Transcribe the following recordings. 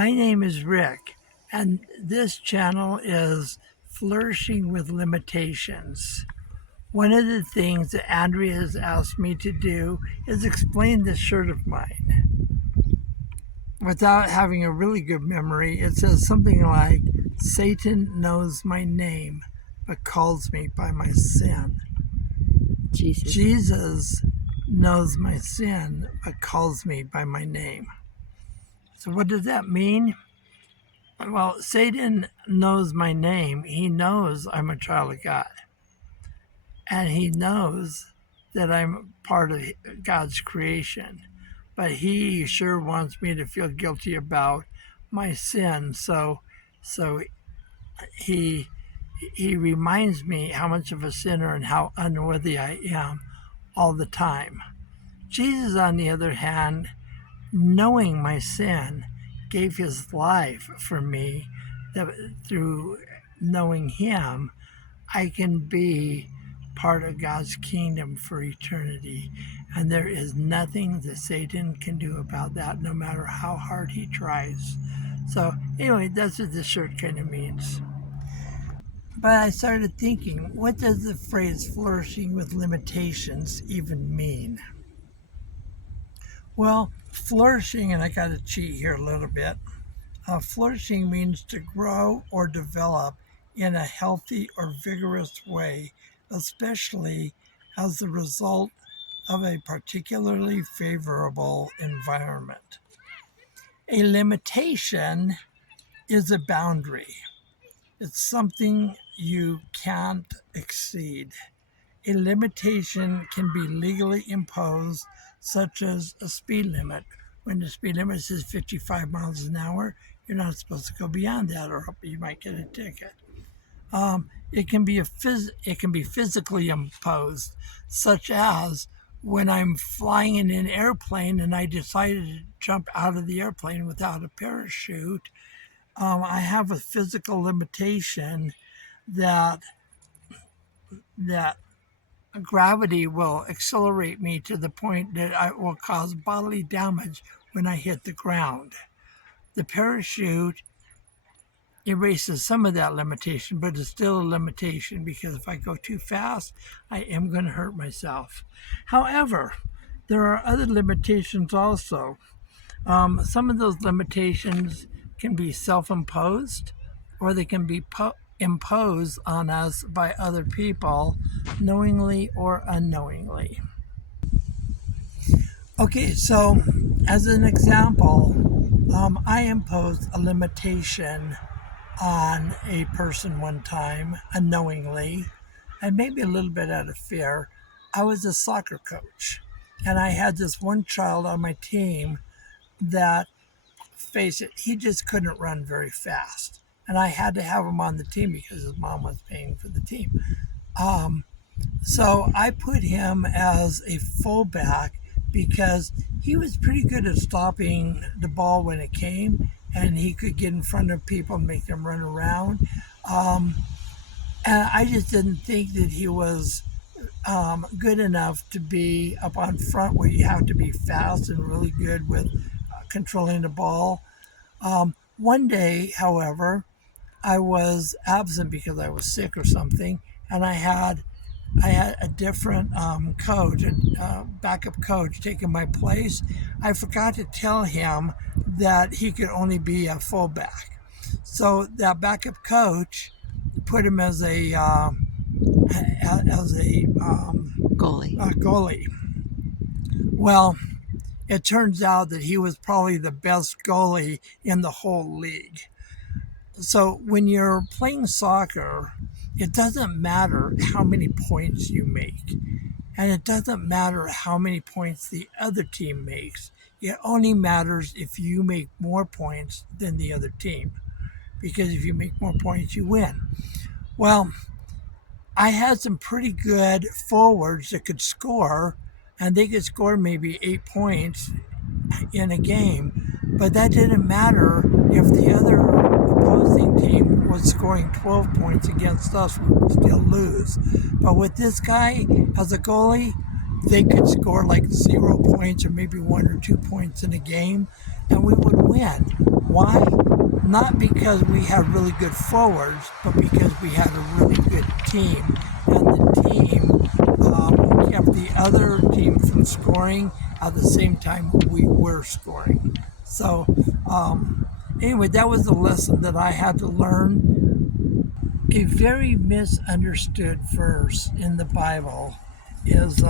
My name is Rick, and this channel is Flourishing with Limitations. One of the things that Andrea has asked me to do is explain this shirt of mine. Without having a really good memory, it says something like, Satan knows my name, but calls me by my sin. Jesus knows my sin, but calls me by my name. So what does that mean? Well, Satan knows my name. He knows I'm a child of God. And he knows that I'm part of God's creation. But he sure wants me to feel guilty about my sin. So he reminds me how much of a sinner and how unworthy I am all the time. Jesus, on the other hand, knowing my sin, gave his life for me. That through knowing him, I can be part of God's kingdom for eternity. And there is nothing that Satan can do about that, no matter how hard he tries. So anyway, that's what this shirt kind of means. But I started thinking, what does the phrase flourishing with limitations even mean? Well, flourishing, and I got to cheat here a little bit. Flourishing means to grow or develop in a healthy or vigorous way, especially as the result of a particularly favorable environment. A limitation is a boundary. It's something you can't exceed. A limitation can be legally imposed, such as a speed limit. When the speed limit says 55 miles an hour, you're not supposed to go beyond that, or you might get a ticket. It can be physically imposed, such as when I'm flying in an airplane and I decided to jump out of the airplane without a parachute. I have a physical limitation that gravity will accelerate me to the point that I will cause bodily damage when I hit the ground. The parachute erases some of that limitation, but it's still a limitation because if I go too fast, I am going to hurt myself. However, there are other limitations also. Some of those limitations can be self-imposed, or they can be imposed on us by other people, knowingly or unknowingly. Okay, so as an example, I imposed a limitation on a person one time, unknowingly, and maybe a little bit out of fear. I was a soccer coach, and I had this one child on my team that, face it, he just couldn't run very fast. And I had to have him on the team because his mom was paying for the team. So I put him as a fullback because he was pretty good at stopping the ball when it came, and he could get in front of people and make them run around. And I just didn't think that he was good enough to be up on front, where you have to be fast and really good with controlling the ball. One day, however, I was absent because I was sick or something, and I had a different coach, a backup coach, taking my place. I forgot to tell him that he could only be a fullback. So that backup coach put him as a goalie. Well, it turns out that he was probably the best goalie in the whole league. So when you're playing soccer, it doesn't matter how many points you make, and it doesn't matter how many points the other team makes. It only matters if you make more points than the other team, because if you make more points, you win. Well, I had some pretty good forwards that could score, and they could score maybe 8 points in a game, but that didn't matter if the other opposing team was scoring 12 points against us. We would still lose. But with this guy as a goalie, they could score like 0 points or maybe 1 or 2 points in a game, and we would win. Why? Not because we had really good forwards, but because we had a really good team. And the team kept the other team from scoring at the same time we were scoring. So, anyway, that was the lesson that I had to learn. A very misunderstood verse in the Bible is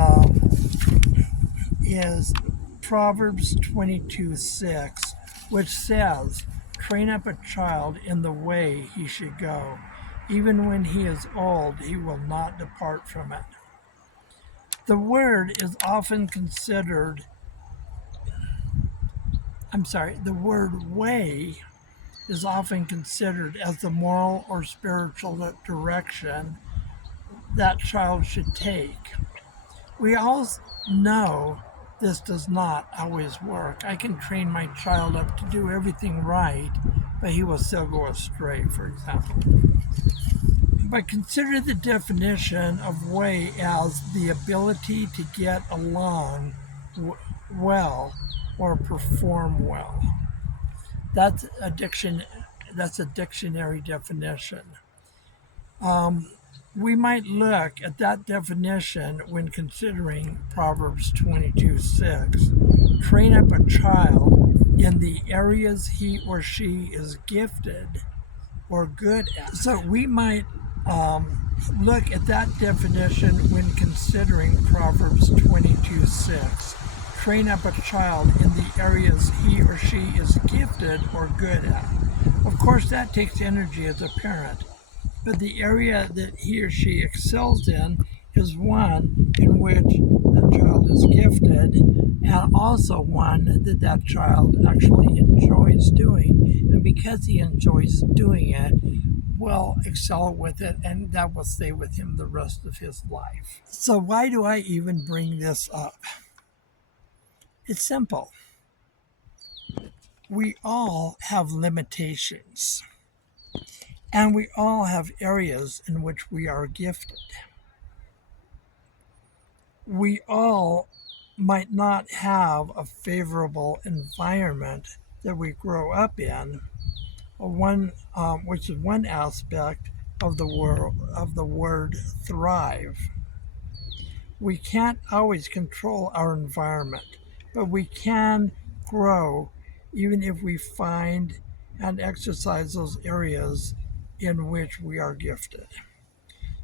Proverbs 22:6, which says, "Train up a child in the way he should go. Even when he is old, he will not depart from it." The word is often considered, the word way is often considered as the moral or spiritual direction that child should take. We all know this does not always work. I can train my child up to do everything right, but he will still go astray, for example. But consider the definition of way as the ability to get along well or perform well. That's a dictionary definition. We might look at that definition when considering Proverbs 22:6. Train up a child in the areas he or she is gifted or good at. So we might look at that definition when considering Proverbs 22:6. Train up a child in the areas he or she is gifted or good at. Of course, that takes energy as a parent. But the area that he or she excels in is one in which the child is gifted, and also one that that child actually enjoys doing. And because he enjoys doing it, will excel with it, and that will stay with him the rest of his life. So why do I even bring this up? It's simple. We all have limitations. And we all have areas in which we are gifted. We all might not have a favorable environment that we grow up in, which is one aspect of the word thrive. We can't always control our environment, but we can grow even if we find and exercise those areas in which we are gifted.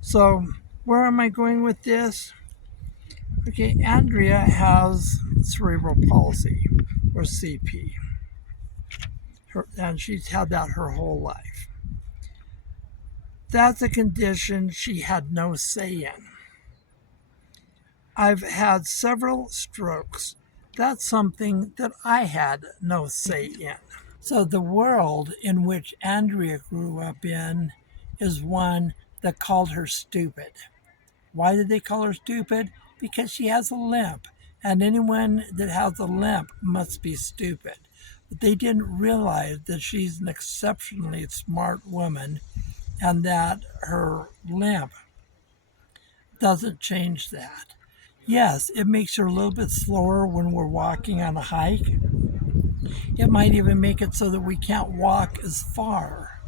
So, where am I going with this? Okay, Andrea has cerebral palsy, or CP, and she's had that her whole life. That's a condition she had no say in. I've had several strokes. That's something that I had no say in. So the world in which Andrea grew up in is one that called her stupid. Why did they call her stupid? Because she has a limp, and anyone that has a limp must be stupid. But they didn't realize that she's an exceptionally smart woman and that her limp doesn't change that. Yes, it makes her a little bit slower when we're walking on a hike. It might even make it so that we can't walk as far.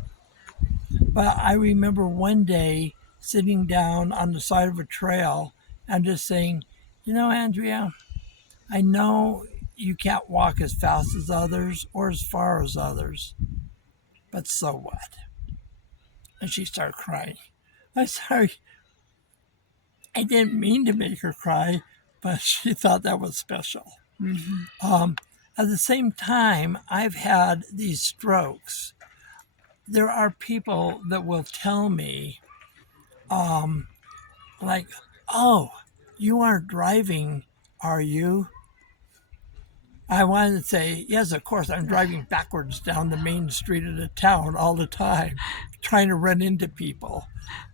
But I remember one day sitting down on the side of a trail and just saying, you know, Andrea, I know you can't walk as fast as others or as far as others, but so what? And she started crying. I'm sorry, I didn't mean to make her cry, but she thought that was special. At the same time, I've had these strokes. There are people that will tell me, like, oh, you aren't driving, are you? I wanted to say, yes, of course, I'm driving backwards down the main street of the town all the time, trying to run into people.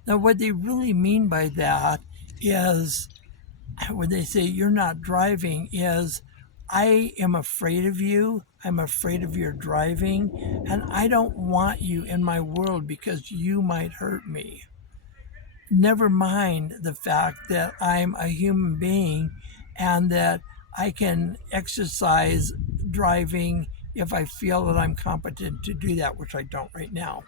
Now, what they really mean by that is, when they say you're not driving, is I am afraid of you. I'm afraid of your driving, and I don't want you in my world because you might hurt me. Never mind the fact that I'm a human being and that I can exercise driving if I feel that I'm competent to do that, which I don't right now.